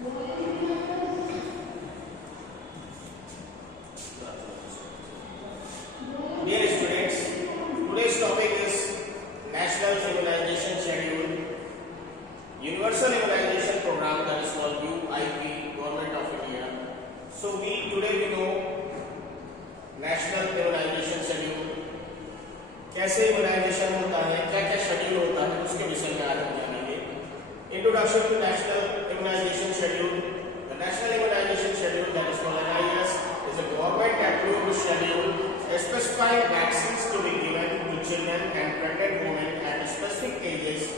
Dear students, today's topic is National Immunization Schedule, Universal Immunization Program, that is called UIP, Government of India. So today we know National Immunization Schedule, कैसे immunisation होता है, क्या क्या schedule होता है, उसके विषय में आज हम जानेंगे. Introduction to National Immunization Schedule. The National Immunization Schedule, that is called NIS, is a government-approved schedule specifying vaccines to be given to children and pregnant women at specific ages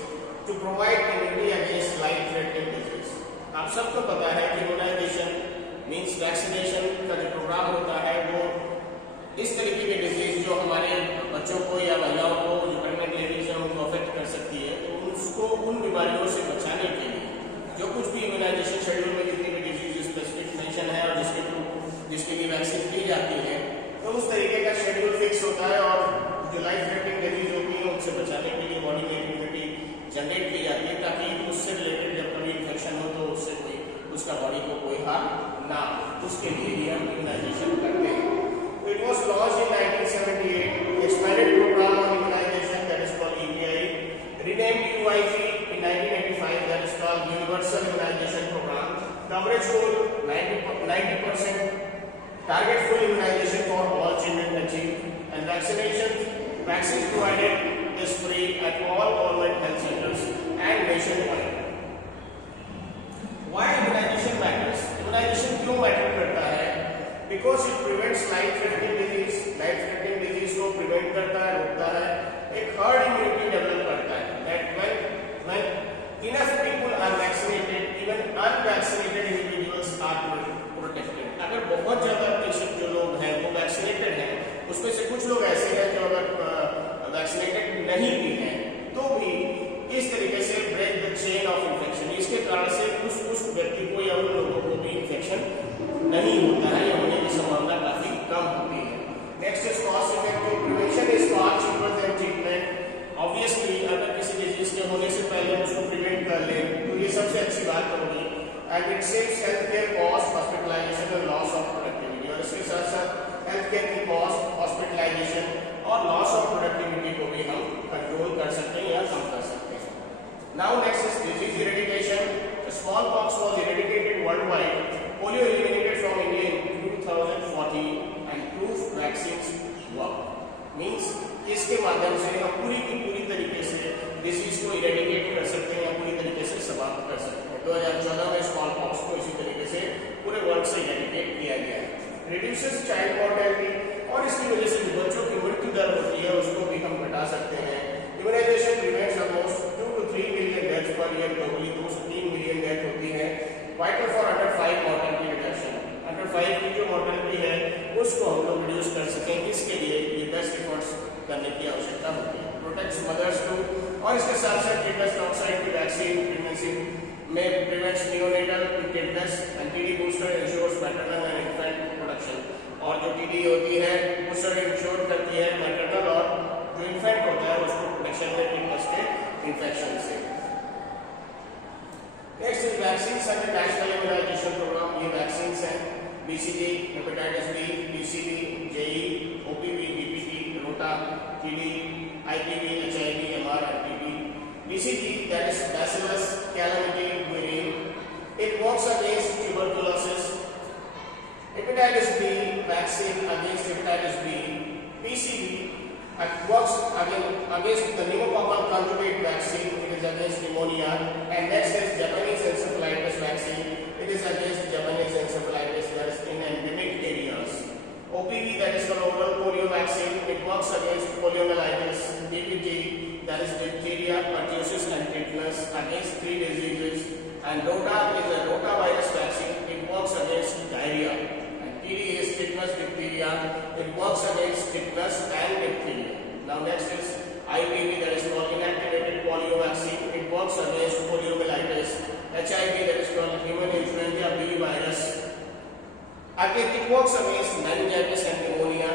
to provide immunity against life-threatening disease. आप सबको पता है कि immunisation means vaccination का जो programme होता है वो इस तरीके की डिजीज जो हमारे बच्चों को या महिलाओं को, जो प्रेग्नेंट लेडीज हैं, उनको अफेक्ट कर सकती है, तो उसको उन बीमारियों से बचाने के लिए जो कुछ भी इम्यूनाइजेशन शेड्यूल में जितनी भी डिजीज स्पेसिफिक मेंशन है और जिसके लिए वैक्सीन दी जाती है, तो उस तरीके का शेड्यूल फिक्स होता है और जो लाइफ थ्रेटनिंग डिजीज होती है उनसे बचाने के लिए बॉडी में इम्यूनिटी जनरेट की जाती है, ताकि उससे रिलेटेड जब कभी इन्फेक्शन हो तो उससे कोई उसका बॉडी को कोई हार्म ना, उसके लिए ही हम इम्यूनाइजेशन करते हैं. It was launched in 1978, expanded program on immunization, that is called EPI, renamed UIP in 1985, that is called Universal Immunization Program. Coverage goal 90%, target full immunization for all children achieved, and vaccines provided is free at all government health centers and nationwide. Why immunization matters? Immunization क्यों matter करता है? Because it prevents life-threatening disease. Life-threatening disease को prevent करता है, रोकता है, एक herd immunity develop करता है. That when enough people are vaccinated, even unvaccinated individuals are protected. अगर बहुत ज़्यादा पेशेंट जो लोग हैं वो वैक्सीनेटेड हैं, उसमें से कुछ लोग ऐसे हैं जो अगर वैक्सीनेटेड नहीं भी हैं, तो भी इस तरीके से break the chain of infection, इसके कारण से उस व्यक्ति को या उन लोगों को भी इन्फेक्शन नहीं होता है या होने की संभावना काफी कम होती है. Next is cost effective. Prevention is far cheaper than treatment. Obviously अगर किसी डिजीज के होने से पहले उसको प्रिवेंट कर ले तो ये सबसे अच्छी बात होगी. And it saves health care cost, hospitalization और लॉस ऑफ प्रोडक्टिविटी. और इसके साथ साथ हेल्थ केयर की कॉस्ट, हॉस्पिटलाइजेशन और लॉस ऑफ प्रोडक्टिविटी को भी हम कंट्रोल कर सकते हैं या कम कर सकते हैं. Now next is disease eradication. Smallpox was eradicated worldwide. Polio eliminated from India in 2014 and proof vaccines work. Means इसके माध्यम से हम पूरी की पूरी तरीके से डिजीज को इरेडिकेट कर सकते हैं या पूरी तरीके से समाप्त कर सकते हैं. 2014 में स्मॉलपॉक्स को इसी तरीके से पूरे वर्ल्ड से इरेडिकेट किया गया है. रिड्यूसेस चाइल्ड मॉर्टेलिटी, और इसकी वजह से जो बच्चों की मृत्यु दर होती है उसको भी हम घटा सकते हैं. Immunization prevents almost 2 to 3 million deaths per year globally. 2 से 3 मिलियन डेथ होती है. Vital for under 5 mortality reduction. Under 5 की जो मॉर्टेलिटी है उसको हम लोग रिड्यूस कर सकें, इसके लिए ये बेस्ट एफर्ट्स करने की आवश्यकता होती है. प्रोटेक्ट्स मदर्स टू, और इसके साथ साथ टिटेनस टॉक्साइड की वैक्सीन प्रेगनेंसी में prevents neonatal tetanus and TD booster ensures maternal and infant protection. और जो टीडी होती है बूस्टर इंश्योर करती है मैटरनल और जो इन्फेंट होता है उसको प्रोटेक्शन में टिटेनस के इन्फेक्शन से. Next is vaccines under national immunisation programme. ये वैक्सीन्स हैं BCG, hepatitis B, BCG, JE, OPV, DPT, rota, TD, IPV, HIV, MR, MPV. BCG, that is Bacillus calmette-guerin. It works against tuberculosis. Hepatitis B vaccine against hepatitis B. PCV works against the pneumococcal conjugate vaccine. It is against pneumonia. And next is Japanese encephalitis vaccine. It is against Japanese encephalitis, that is in endemic areas. OPV, that is the oral polio vaccine. It works against poliomyelitis. DPT, that is diphtheria, pertussis and tetanus, against 3 diseases. And Rota is a rotavirus vaccine. It works against diarrhea. And TD is tetanus diphtheria. It works against tetanus and diphtheria. Now next is IPV, that is called inactivated polio vaccine. It works against poliomyelitis. HIV, that is called human influenza B virus. Again, it works against meningitis and pneumonia.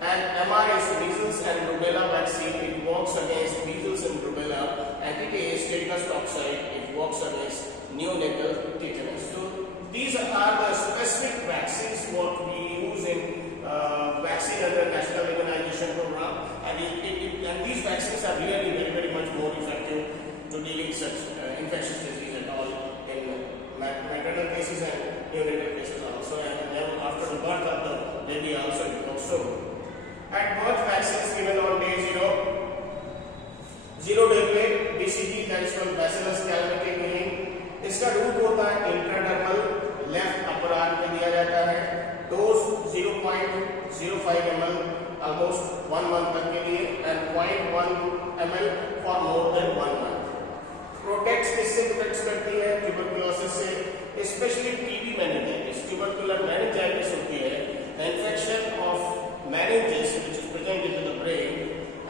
And MR is measles and rubella vaccine. It works against measles and rubella. And it is tetanus toxoid. It works against neonatal tetanus. So we use in vaccine under national immunization program, and these vaccines are really very much more effective to dealing such infectious disease at all in maternal cases and neonatal cases also, and then after the birth of the baby also it works so good. At birth, vaccines given on day 0 day पे BCG, that is called Bacillus calmette green, इसका root होता है intradermal left upper arm में दिया जाता है। Dose 0.05 ml almost 1 month तक के लिए and 0.1 ml for more than 1 month. Protects, किससे प्रोटेक्ट करती है? ट्यूबरकुलोसिस से, specially TB meningitis, tubercular meningitis होती है, the infection of meninges which is present in the brain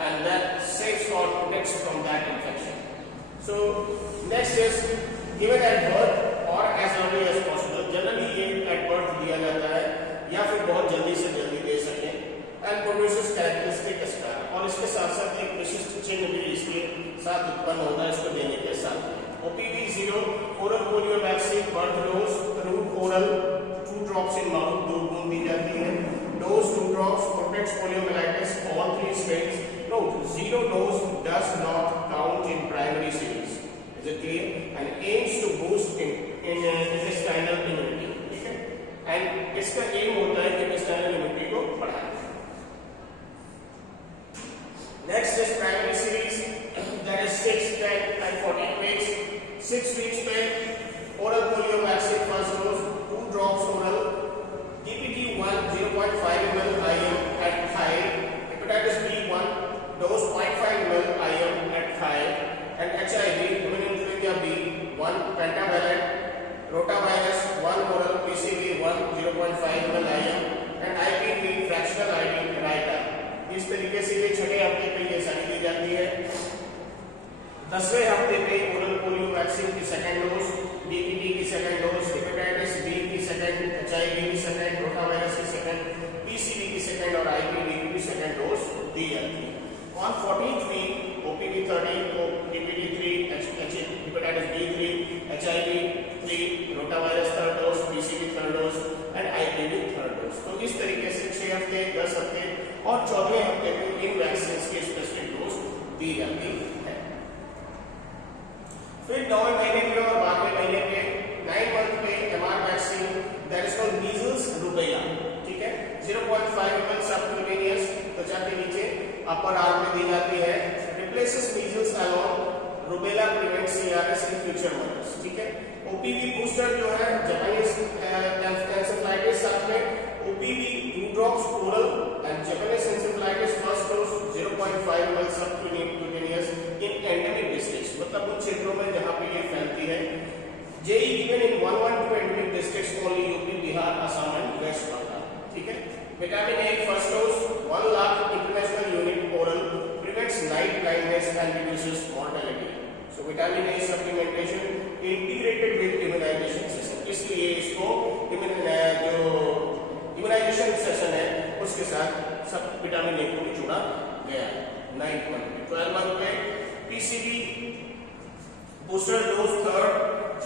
and that saves or protects from that infection. So next is given at birth or as early as possible. Generally ये at birth दिया जाता है या फिर बहुत जल्दी से जल्दी दे सकें, and produces characteristic scar, और इसके साथ साथ एक विशिष्ट चिन्ह भी इसके साथ उत्पन्न होता है इसको देने के साथ। OPV0 oral polio vaccine birth dose root oral 2 drops in mouth, 2 बूंद दी जाती है। Dose 2 drops protects poliomyelitis all 3 strains. Note, 0 dose does not count in primary series. Is it clear? And aims to boost in intestinal immunity. ठीक है? And इसका aim होता है कि intestinal immunity को बढ़ाए। Next is primary series, that is 6, 10 and 14 weeks. 6 weeks पे oral polio vaccine first dose 2 drops oral, DPT1 0.5 ml IM at thigh, hepatitis B1 dose 0.5 ml IM at thigh, and HIV human influenza B 1 pentavalent, rotavirus 1 oral, PCV 1 0.5 ml IM, and IPV fractional ID right arm। इस तरीके से ये छठे हफ्ते पे ये सारी दी जाती है। 10वें हफ्ते पे ओरल पोलियो वैक्सीन की सेकेंड डोज, डीपीटी की सेकेंड डोज, हेपेटाइटिस बी की सेकेंड, एचआईवी की सेकेंड, रोटावायरस की सेकेंड, पीसीवी की सेकेंड और आईपीवी की सेकेंड डोज दी जाती है। On 14th week, OPV 13, DPT 3, hepatitis B3, HIV 3, rotavirus third dose, PCV third dose, and IPV third dose। तो इस तरीके से 6 हफ्ते, 10 हफ्ते और 14वें हफ्ते में इन वैक्सीन की स्पेसिफिक डोज दी जाती है। फिर 9वें महीने पे और 12वें महीने पे 9 मंथ पे MR vaccine, that is called measles rubella. ठीक है, 0.5 ml सबक्यूटेनियस त्वचा के नीचे अपर आर्म में दी जाती है। Replaces measles alone, rubella prevent CRS in future mothers. ठीक है, ओपीवी बूस्टर जो है जापानीज एन्सेफेलाइटिस साथ में OPV 2 drops oral and Japanese encephalitis first dose 0.5 ml subcutaneous in endemic districts, मतलब उन क्षेत्रों में जहां पे ये फैलती है। JE given in 112 endemic districts only, UP, Bihar, Assam and West Bengal. ठीक है, vitamin A first dose 1 lakh international unit oral, prevents night blindness and reduces mortality. So vitamin A supplementation integrated with immunization session, इसलिए इसको जो immunization session है उसके साथ सब vitamin A को भी जुड़ा गया है। 9th month पे 12 month पे PCV booster dose third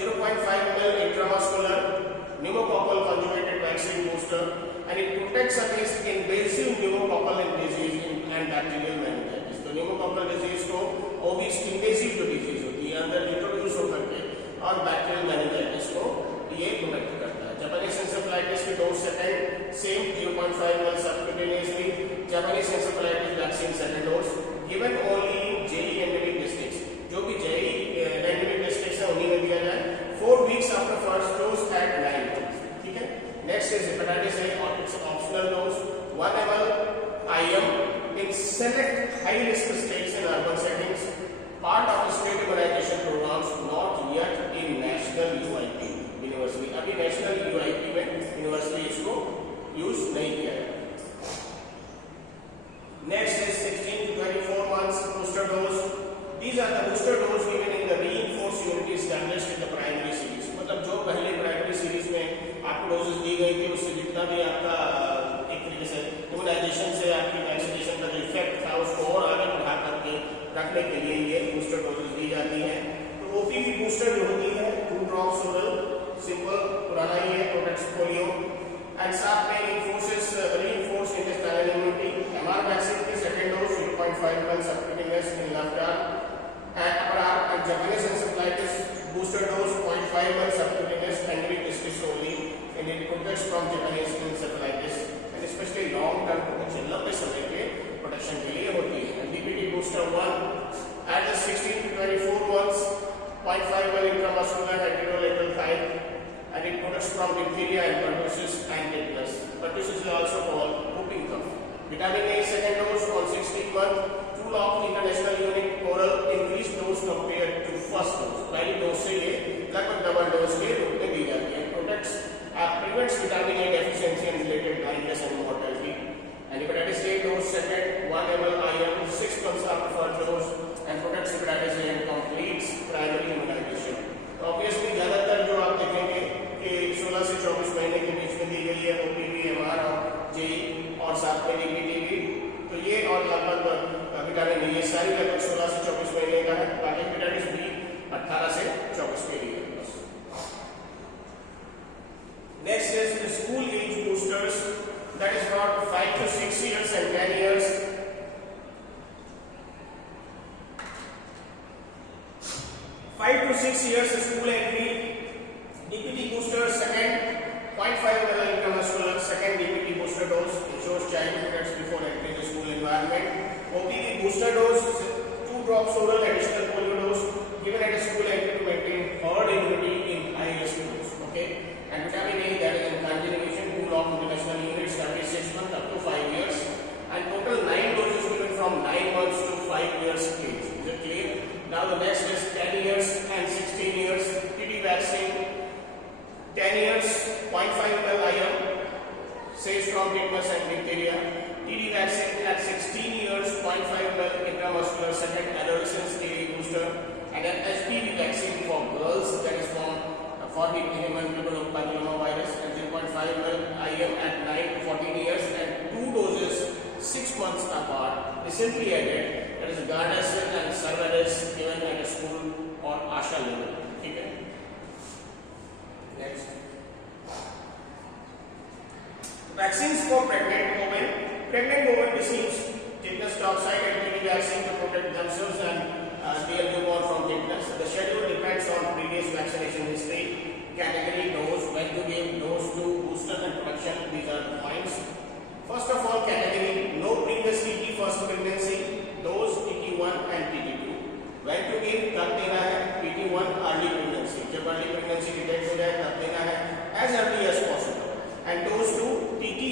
0.5 ml intramuscular pneumococcal conjugated vaccine booster, and it protects against invasive pneumococcal disease and bacterial meningitis। तो pneumococcal disease को obvious invasive जो disease होती है अंदर इंट्रोड्यूस होकर के, और बैक्टीरियल मेनिंजाइटिस को ये प्रोटेक्ट करता है। जापानीज एन्सेफेलाइटिस की dose second same 0.5 ml subcutaneously, Japanese encephalitis vaccine second dose given only in JE endemic districts, जो भी जेई एंडेमिक डिस्ट्रिक्ट्स है उन्हीं में दिया जाए। 4 weeks after first dose at 9 months। ठीक है, नेक्स्ट इज हेपेटाइटिस ए और it's optional dose 1 ml IM in select high risk states in urban settings, part of state immunization programs, not yet in national UIP universally। अभी national UIP में universally इसको use नहीं किया है। Next is 16 to 24 months booster dose। These are the booster dose given in the reinforced unity established in the primary series। मतलब जो पहले primary series में आपको डोजेस दी गई थी उससे जितना भी आपका एक तरीके से इम्यूनाइजेशन से आपकी वैक्सीनेशन का जो इफेक्ट था उसको और आगे बढ़ा करके रखने के लिए ये बूस्टर डोजेस दी जाती है। तो ओपीवी बूस्टर जो होती है 2 ड्रॉप्स ओरल, सिंपल पुराना ही है, प्रोटेक्ट्स पोलियो, एंड साथ में 0.5 ml subcutaneous in left arm, and upper arm, and Japanese encephalitis booster dose 0.5 ml subcutaneous Henry testis only, and it protects from Japanese encephalitis, and especially long term protection, लंबे समय के protection के लिए होती है. And DPT booster 1 at the 16 to 24 months, 0.5 ml intramuscular anterolateral thigh, and it protects from diphtheria and pertussis and tetanus. Pertussis is also called whooping cough. Vitamin A second dose on 16th month, 2 log international unit oral increased dose compared to first dose. पहली dose से ये लगभग double dose के रूप में दी जाती है. Prevents vitamin A deficiency and related blindness and mortality. And hepatitis A dose second 1 ml IM 6 months after first dose, and protects hepatitis A and completes primary immunization. तो obviously ज्यादातर जो आप देखेंगे कि 16 से 24 महीने के बीच में दी गई है OPV, MR और JE और साथ में DPT भी. तो ये और लगभग विटामिन ए ये सारी लगभग 16 से 24 महीने का है. बाकी हेपेटाइटिस बी 18 से 24 के लिए. Next is the school age boosters, that is about 5 to 6 years and 10 years. 5 to 6 years school entry, DPT booster second 0.5 ml intramuscular second DPT booster dose. It shows child protects before entering the school environment. OPV booster dose 2 drops oral additional polio dose given at a school entry to maintain herd immunity in high risk groups. Okay. And vitamin A, that is in continuation 2 log international units every 6 months up to 5 years, and total 9 doses given from 9 months to 5 years age. Is it clear? Now the next is 10 years and 16 years TD vaccine. 10 years 0.5 ml IM saves from tetanus and diphtheria. TD vaccine at 16 years 0.5 ml intramuscular second adolescence TD booster, and an HPV vaccine for girls, that is for the human papilloma virus, and 0.5 ml IM at 9 to 14 years, and 2 doses 6 months apart. Recently added, that is Gardasil and Cervarix given at a school or ASHA level. Okay. Next, vaccines for pregnant women. Pregnant women receives tetanus toxoid and TB vaccine to protect themselves and their newborn from tetanus. The schedule depends on previous vaccination history, category, dose, when to give, dose 2, booster and protection. These are the points. First of all, category: no previous TT first pregnancy, dose TT1 and TT2. When to give, कब देना है? TT1 early pregnancy, जब early pregnancy detect हो जाए तब देना है, as early as possible. And dose 2 TT,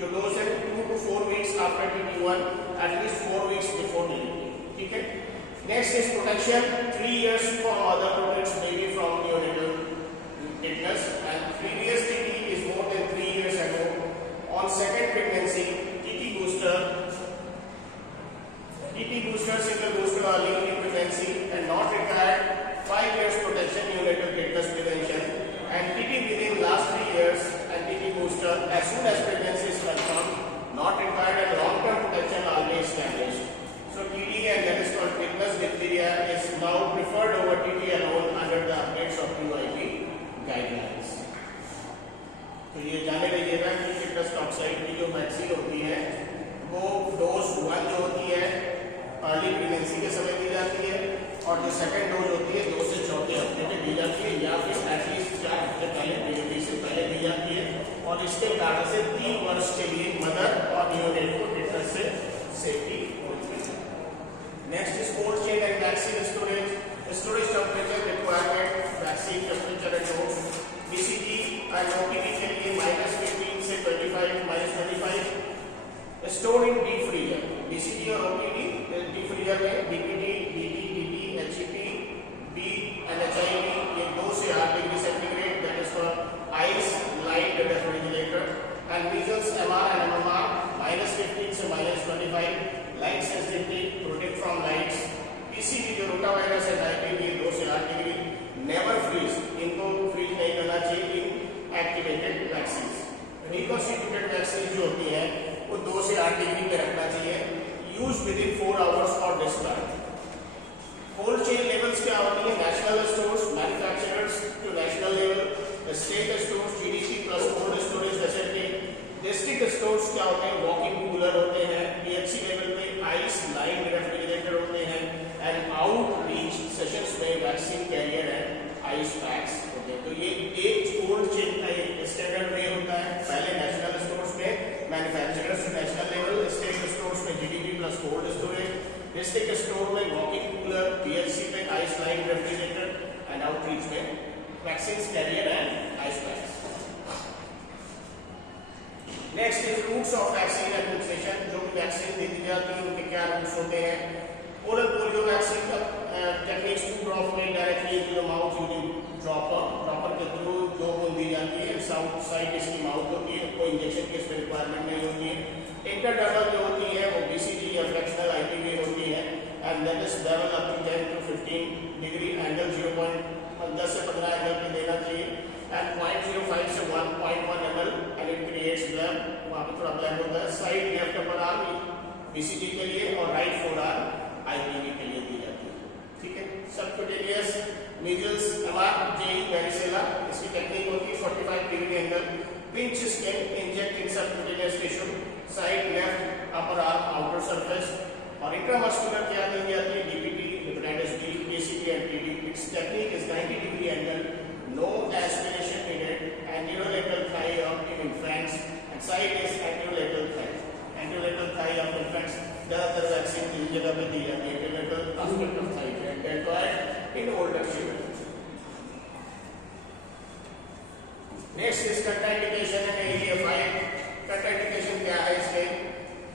जो dose है 2 to 4 weeks after TT1, at least 4 weeks before delivery. ठीक है. Next is protection. 3 years for mother protects baby from neonatal tetanus, and previous TT is more than 3 years ago. On second pregnancy, TT booster single booster early in pregnancy and not required. 5 years protection neonatal tetanus prevention, and TT within last 3 years, and TT booster as soon as pregnancy is confirmed, not required, and long term protection always established. So TT, and that is called tetanus diphtheria, is now preferred over TT alone under the updates of UIP guidelines. तो ये जाने लीजिएगा कि tetanus toxoid की जो vaccine होती है वो डोज 1 जो होती है अर्ली प्रेगनेंसी के समय दी जाती है, और जो सेकंड डोज होती है 2 से 4 हफ्ते में दी जाती है, या फिर एटलीस्ट 4 हफ्ते पहले डिलीवरी से पहले दी जाती है, और इसके कारण से 3 वर्ष के लिए मदर और न्यूनेट को टेटनस से सेफ्टी होती है. Next is cold chain and vaccine storage. Storage temperature requirement, vaccine temperature and dose. BCG and OPV के लिए -15 से 25 -25. Store in deep freezer. BCG और OPV डीप फ्रीजर में DPT, DT, DT, HEP, B and HIV ये 2 से 8 degree centigrade, that is for ice light refrigerator. And measles, MR and MMR -15 से -25. Light sensitivity, protect from lights. PCV जो rotavirus है IPV 2 से 8 degree. Never freeze, इनको freeze नहीं करना चाहिए इन एक्टिवेटेड वैक्सीन. रिकॉन्स्टिट्यूटेड वैक्सीन जो होती है वो 2 से 8 डिग्री पे रखना चाहिए. यूज विद इन 4 आवर्स और डिस्कार्ड. कोल्ड चेन लेवल्स क्या होती है? National stores, manufacturers to national level, state stores, GDC plus cold storage facility. District stores क्या होते हैं? वॉकिंग कूलर होते हैं. PHC लेवल पे आइस लाइट लॉजिस्टिक स्टोर में वॉकिंग कूलर, पीएलसी पे ice line refrigerator and outreach में vaccine carrier and ice packs. Next is routes of vaccine administration. जो भी वैक्सीन दी जाती है उनके क्या रूट्स होते हैं। ओरल पोलियो वैक्सीन का टेक्निक्स टू ड्रॉप में directly into the mouth using dropper के थ्रू जो बूंद दी जाती है, साउथ साइड इसकी माउथ होती है, कोई इंजेक्शन की इसमें रिक्वायरमेंट नहीं होती है। इंटरडर्मल जो होती है वो बीसीजी या फ्रैक्शनल आईपीवी होती है and that is level up to 10 to 15 degree, angle 10 से 15 एंगल पे देना चाहिए एंड 0.05 से 1.1 ml and it creates blood. वहाँ पे थोड़ा ब्लड होता है। Side left upper arm BCG के लिए और राइट फोर आर्म आईपीवी के लिए दी जाती है। ठीक है। सबक्यूटेनियस मीजल्स, जेई, वैरिसेला, इसकी टेक्निक होती है 45 degree angle, pinch skin, inject in subcutaneous tissue, side left upper arm outer surface. और इंट्रामस्कुलर क्या दी जाती है, DPT, hepatitis B, basically anti D. Its technique is 90 degree angle, no aspiration needed, anterolateral thigh of infants and side is anterolateral thigh. Anterolateral thigh of infants ज्यादातर vaccine की जगह पे दी जाती है। एंटीरोलेटरल एस्पेक्ट ऑफ थाई है deltoid in older children. Next is contraindication and AEF5। Contraindication क्या है इसके?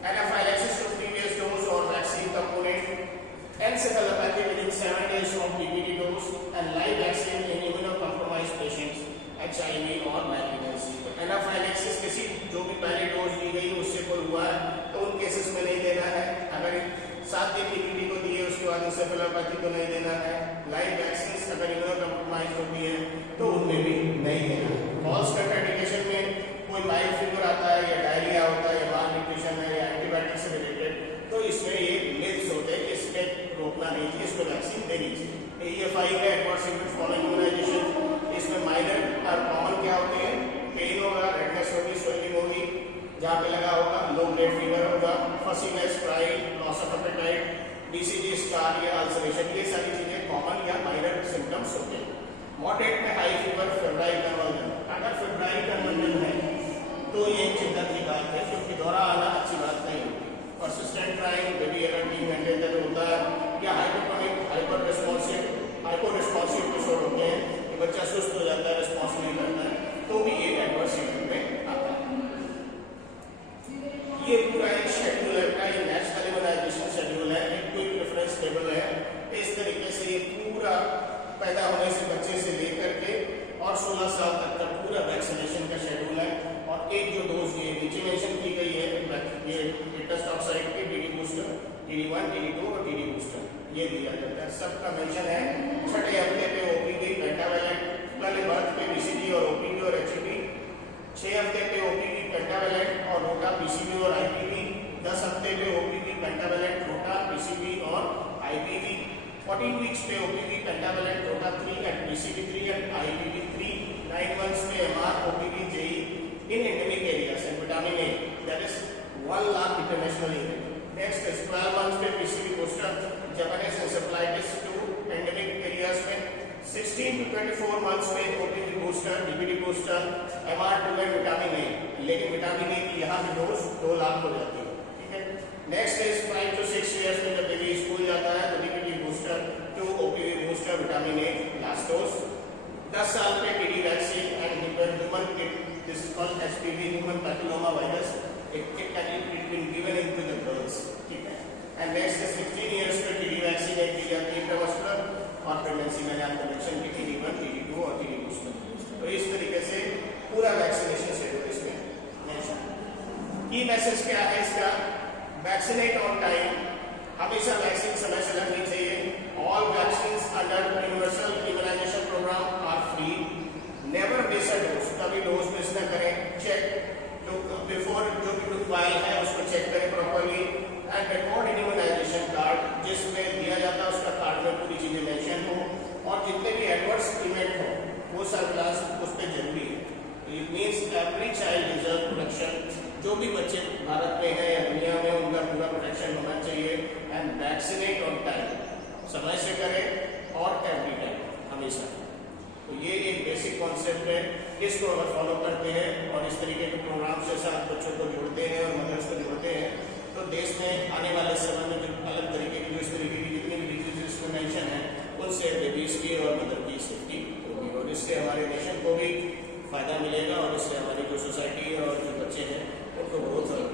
एनाफाइलैक्सिस टू प्रीवियस डोज और vaccine component, encephalopathy within 7 days of DPT dose and live vaccine in immunocompromised patients, HIV और malignancy। Anaphylaxis किसी जो भी पहले dose दी गई उससे कोई हुआ है तो उन केसेस में नहीं देना है। अगर 7 दिन DPT को दिए उसके बाद encephalopathy को नहीं देना है। लाइव वैक्सीन अगर immunocompromised होती है तो उनमें भी नहीं देना है। फॉल्स कंट्राइंडिकेशन में कोई माइल्ड फीवर आता है या डायरिया होता है या माल न्यूट्रिशन है या एंटीबायोटिक से रिलेटेड, तो इसमें ये मिथ्स होते हैं, इसमें रोकना नहीं चाहिए, इसको वैक्सीन देनी चाहिए। AEF5 है एडवर्स इफेक्ट फॉलोइंग इम्यूनाइजेशन। इसमें माइनर और कॉमन क्या होते हैं? पेन होगा, रेडनेस होगी, स्वेलिंग होगी जहाँ पे लगा होगा, लो ब्लड फीवर होगा, fussiness, cry, loss of appetite, BCG scar या अल्सरेशन, ये सारी चीजें कॉमन या माइनर सिम्टम्स होते हैं। मॉडरेट में हाई फीवर, फेब्राइल कन्वर्जन। अगर फेब्राइल कन्वर्जन है तो ये चिंता की बात है क्योंकि दौरा आना अच्छी बात नहीं होती। परसिस्टेंट क्राइम, बेबी अगर 3 घंटे तक होता है या हाइपोटोनिक, हाइपर रिस्पॉन्सिव एपिसोड होते हैं कि बच्चा सुस्त हो जाता है, रिस्पॉन्स नहीं करता है, तो भी ये एडवर्स इवेंट में आता है। ये पूरा एक शेड्यूल है, ये नेशनल इम्यूनाइजेशन शेड्यूल है, एक क्विक रेफरेंस टेबल है। इस तरीके से ये पूरा पैदा होने से बच्चे से लेकर के और 16 साल तक का पूरा वैक्सीनेशन का शेड्यूल है। और एक जो डोज ये नीचे मेंशन की गई है, ये टेटस टॉक्साइड के DD बूस्टर, DD1, DD2 और DD बूस्टर ये दिया जाता है। सबका मेंशन है। छठे हफ्ते पे OPV, पेंटावेलेंट, पहले बर्थ पे BCG और OPV और HPV, 6 हफ्ते पे OPV, पेंटावेलेंट और रोटा, BCG और IPV, 10 हफ्ते पे OPV, पेंटावेलेंट, रोटा, BCG और IPV, 14 वीक्स पे OPV, पेंटावेलेंट, रोटा 3 and BCG3 and IPV 3, 9 months पे MR, OPV, JE in endemic areas and vitamin A, that is 1 lakh international event. Next is 12 months पे PCV booster, Japanese encephalitis 2 endemic areas में, 16 to 24 months पे OPV booster, DPT booster, MR2 and vitamin A, लेकिन vitamin A की यहाँ की dose 2 lakh हो जाती है। ठीक है। नेक्स्ट इज 5 to 6 years में जब बेबी स्कूल जाता है तो DPT booster 2, OPV booster, vitamin A last dose. 10 साल पे TD vaccine and human this is called HPV, human papilloma virus. It can be given into the girls. ठीक है। And next is 16 years पे TD vaccine एक दी जाती है intramuscular और pregnancy में जान प्रोटेक्शन की TD1, TD2 और TD बूस्टर। तो इस तरीके से पूरा वैक्सीनेशन शेड्यूल इसमें मेंशन। की मैसेज क्या है इसका? वैक्सीनेट ऑन टाइम, हमेशा वैक्सीन समय से लगनी चाहिए। All vaccines under universal immunization program are free. Never miss a dose, कभी डोज मिस न करें। चेक जो बिफोर जो भी वायल है उसको चेक करें properly and record in immunization card, जिसमें दिया जाता है उसका कार्ड में पूरी चीजें मेंशन हो और जितने भी एडवर्स इवेंट हो वो सर्विलांस उस पर जरूरी है। It means every child deserve protection. जो भी बच्चे भारत में है या दुनिया में उनका पूरा प्रोटेक्शन होना चाहिए एंड वैक्सीनेट ऑन टाइम, समय से करें और एवरी टाइम, हमेशा। तो ये एक बेसिक कॉन्सेप्ट है, इसको अगर फॉलो करते हैं और इस तरीके के प्रोग्राम से साथ बच्चों को जोड़ते हैं और मदर्स को जोड़ते हैं तो देश में आने वाले समय में जो अलग तरीके की जो फ़ायदा मिलेगा और इससे हमारी जो सोसाइटी और जो बच्चे हैं उनको बहुत